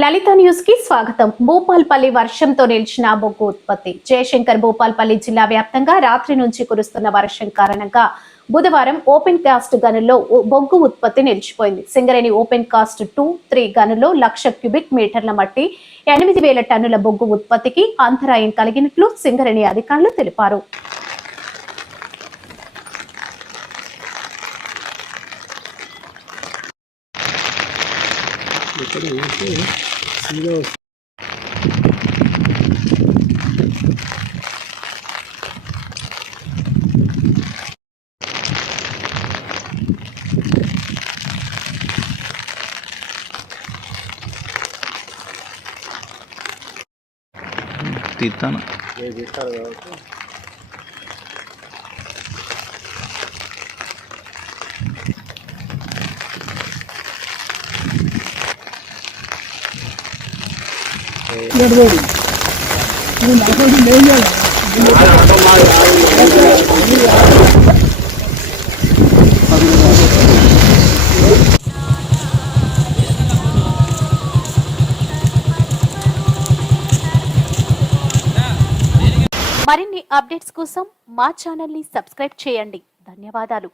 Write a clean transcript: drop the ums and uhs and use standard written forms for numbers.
లలిత news కి స్వాగతం. భూపాలపల్లి వర్షంతో నిలిచిన బొగ్గు ఉత్పత్తి. జయశంకర్ భూపాలపల్లి జిల్లా వ్యాప్తంగా రాత్రి నుంచి కురుస్తున్న వర్షం కారణంగా బుధవారం ఓపెన్ కాస్ట్ గనుల్లో బొగ్గు ఉత్పత్తి నిలిచిపోయింది. సింగరేణి ఓపెన్ కాస్ట్ 2-3 గనుల్లో 1,00,000 క్యూబిక్ మీటర్ల మట్టి 8,000 టన్నుల బొగ్గు ఉత్పత్తికి అంతరాయం కలిగినట్లు సింగరేణి అధికారులు తెలిపారు. తీస్తాను మరిన్ని అప్డేట్స్ కోసం మా ఛానల్ ని సబ్స్క్రైబ్ చేయండి. ధన్యవాదాలు.